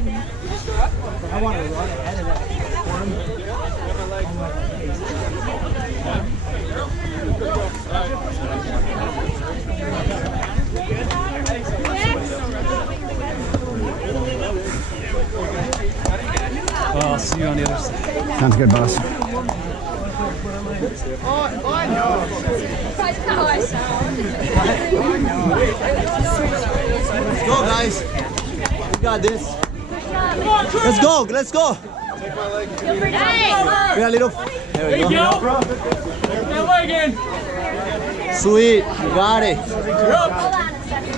I want to run ahead of that for him. Well, I'll see you on the other side. Sounds good, boss. Oh, I know. That's how I sound. Let's go, guys. We got this. Let's go. Let's go. Nice. We got a little. There we go. That leg in. Sweet. You got it. Hold on a second.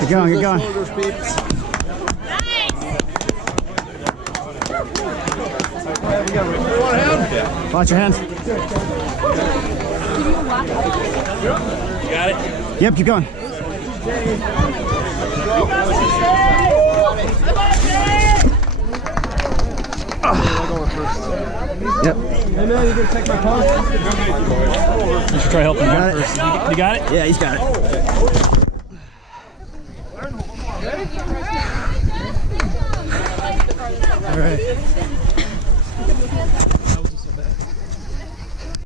Get going, get going. Shoulders, peeps. Watch your hands. You got it? Yep, keep going. Yep. Hey man, you gonna take my car? You should try helping him got it. first. You got it? Yeah, he's got it. All right.